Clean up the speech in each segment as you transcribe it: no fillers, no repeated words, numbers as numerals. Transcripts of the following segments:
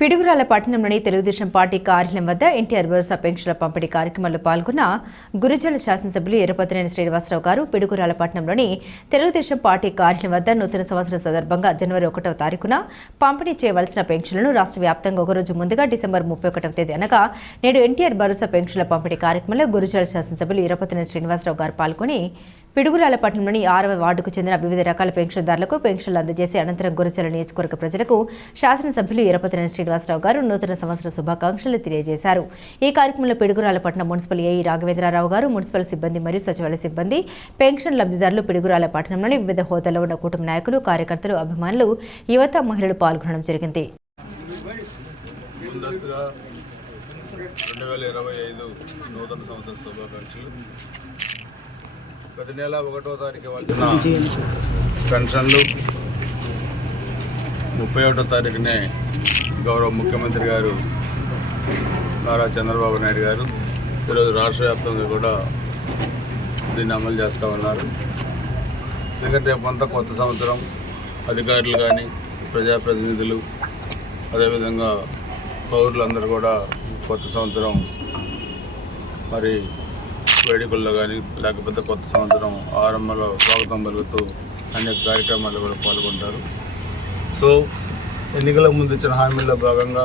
పిడుగురాల పట్టణంలోని తెలుగుదేశం పార్టీ కార్యాలయం వద్ద ఎన్టీఆర్ భరోసా పెన్షన్ల పంపిణీ కార్యక్రమంలో పాల్గొన్న గురుజాల శాసనసభ్యులు ఎర్రపతినేని శ్రీనివాసరావు గారు పిడుగురాల పట్టణంలోని తెలుగుదేశం పార్టీ కార్యాలయం వద్ద నూతన సంవత్సరం సందర్భంగా జనవరి 1వ తారీఖున పంపిణీ చేయవలసిన పెన్షన్లను రాష్ట్ర వ్యాప్తంగా ఒకరోజు ముందుగా డిసెంబర్ 31వ తేదీ అనగా నేడు ఎన్టీఆర్ భరోసా పెన్షన్ల పంపిణీ కార్యక్రమంలో గురుజాల శాసనసభ్యులు ఎర్రపతినేని శ్రీనివాసరావు గారు పాల్గొని పిడుగురాల పట్టణంలోని 6వ వార్డుకు చెందిన వివిధ రకాల పెన్షన్దారులకు పెన్షన్లు అందజేసి అనంతరం గురుజాల నియోజకవర్గ ప్రజలకు శాసనసభ్యులు ఎర్రపతినేని శ్రీనివాసరావు గారు నూతన సంవత్సర శుభాకాంక్షలు తెలియజేశారు. ఈ కార్యక్రమంలో పిడుగురాల పట్టణ మున్సిపల్ ఏఈ రాఘవేంద్రరావు గారు, మున్సిపల్ సిబ్బంది మరియు సచివాలయ సిబ్బంది, పెన్షన్ లబ్ధిదారులు, పిడుగురాల పట్టణంలోని వివిధ హోదాలో ఉన్న కుటుంబ నాయకులు, కార్యకర్తలు, అభిమానులు, యువత, మహిళలు పాల్గొనడం జరిగింది. 2025 నూతన సంవత్సర శుభాకాంక్షలు. ప్రతి నెల 1వ తారీఖు ఇవ్వాల్సిన పెన్షన్లు 31వ తారీఖునే గౌరవ ముఖ్యమంత్రి గారు నారా చంద్రబాబు నాయుడు గారు ఈరోజు రాష్ట్ర వ్యాప్తంగా కూడా దీన్ని అమలు చేస్తూ ఉన్నారు. ఎందుకంటే కొంత కొత్త సంవత్సరం అధికారులు కానీ, ప్రజాప్రతినిధులు, అదేవిధంగా పౌరులందరూ కూడా కొత్త సంవత్సరం మరి వేడుకల్లో కానీ లేకపోతే కొత్త సంవత్సరం ఆరంభంలో స్వాగతం పలుకుతూ అనేక కార్యక్రమాలు కూడా పాల్గొంటారు. సో ఎన్నికల ముందు ఇచ్చిన హామీల్లో భాగంగా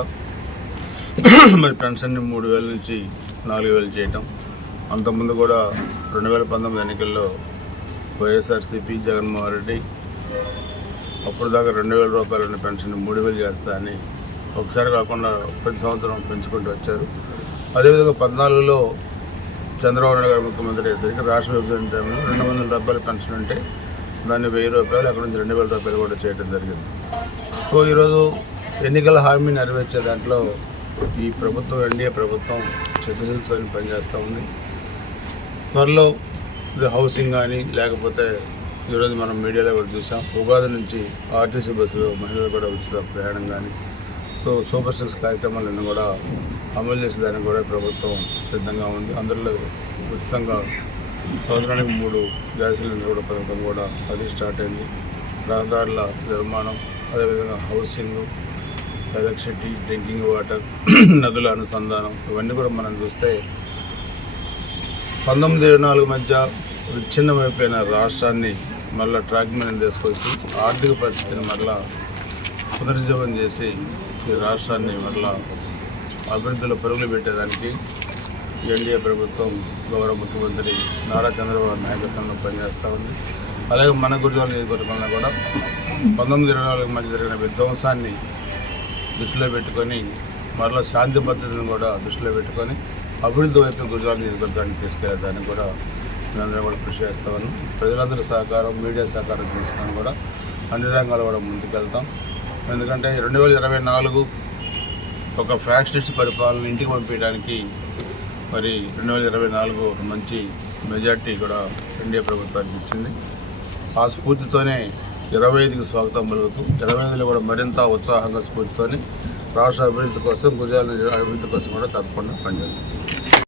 మరి పెన్షన్ని 3,000 నుంచి 4,000 చేయటం, అంతకుముందు కూడా 2019 ఎన్నికల్లో వైఎస్ఆర్సీపీ జగన్మోహన్ రెడ్డి అప్పుడు దాకా 2,000 రూపాయలు పెన్షన్ 3,000 చేస్తా అని ఒకసారి కాకుండా ప్రతి సంవత్సరం పెంచుకుంటూ వచ్చారు. అదేవిధంగా 14లో చంద్రబాబు నాయుడు గారు ముఖ్యమంత్రి అయ్యేసరికి రాష్ట్ర విభజన టైంలో 200 రూపాయల పెన్షన్ ఉంటే దాన్ని 1,000 రూపాయలు, అక్కడ నుంచి 2,000 రూపాయలు కూడా చేయడం జరిగింది. సో ఈరోజు ఎన్నికల హామీ నెరవేర్చే దాంట్లో ఈ ప్రభుత్వం, ఎన్డీఏ ప్రభుత్వం చిత్తశుద్ధితో పనిచేస్తూ ఉంది. త్వరలో ఇది హౌసింగ్ కానీ లేకపోతే ఈరోజు మనం మీడియాలో కూడా చూసాం, ఉగాది నుంచి ఆర్టీసీ బస్సులో మహిళలు కూడా ఉచిత ప్రయాణం కానీ, సో సూపర్ సిక్స్ కార్యక్రమాలన్నీ కూడా అమలు చేసేదానికి కూడా ప్రభుత్వం సిద్ధంగా ఉంది. అందులో ఉచితంగా సంవత్సరానికి 3 గ్యాస్ సిలిండర్ కూడా పథకం కూడా అది స్టార్ట్ అయింది. రహదారుల నిర్మాణం, అదేవిధంగా హౌసింగ్, ఎలక్ట్రిసిటీ, డ్రింకింగ్ వాటర్, నదుల అనుసంధానం, ఇవన్నీ కూడా మనం చూస్తే 1924 మధ్య విచ్ఛిన్నమైపోయిన రాష్ట్రాన్ని మళ్ళీ ట్రాక్ మీద తీసుకొచ్చి ఆర్థిక పరిస్థితిని మళ్ళా పునరుజ్జీవం చేసి ఈ రాష్ట్రాన్ని మళ్ళా అభివృద్ధిలో పరుగులు పెట్టేదానికి ఎన్డీఏ ప్రభుత్వం గౌరవ ముఖ్యమంత్రి నారా చంద్రబాబు నాయకత్వంలో పనిచేస్తూ ఉంది. అలాగే మన గురుజాల నియోజకవర్గంలో కూడా 1924 మధ్య జరిగిన విధ్వంసాన్ని దృష్టిలో పెట్టుకొని మరలా శాంతి భద్రతను కూడా దృష్టిలో పెట్టుకొని అభివృద్ధి వైపు గురుజాల నియోజకవర్గాన్ని తీసుకెళ్లేదానికి కూడా మేమందరం కూడా కృషి చేస్తూ ఉన్నాం. ప్రజలందరి సహకారం, మీడియా సహకారం తీసుకొని కూడా అన్ని రంగాలు కూడా ముందుకెళ్తాం. ఎందుకంటే 2024 ఒక ఫ్యాక్షనిస్ట్ పరిపాలన ఇంటికి పంపించడానికి మరి 2024 ఒక మంచి మెజార్టీ కూడా ఎన్డీఏ ప్రభుత్వానికి ఇచ్చింది. ఆ స్ఫూర్తితోనే 25కి స్వాగతం పలుకుతూ 25లో కూడా మరింత ఉత్సాహంగా స్ఫూర్తితోని రాష్ట్ర అభివృద్ధి కోసం, గుజరాత్ అభివృద్ధి కోసం కూడా తప్పకుండా పనిచేస్తాం.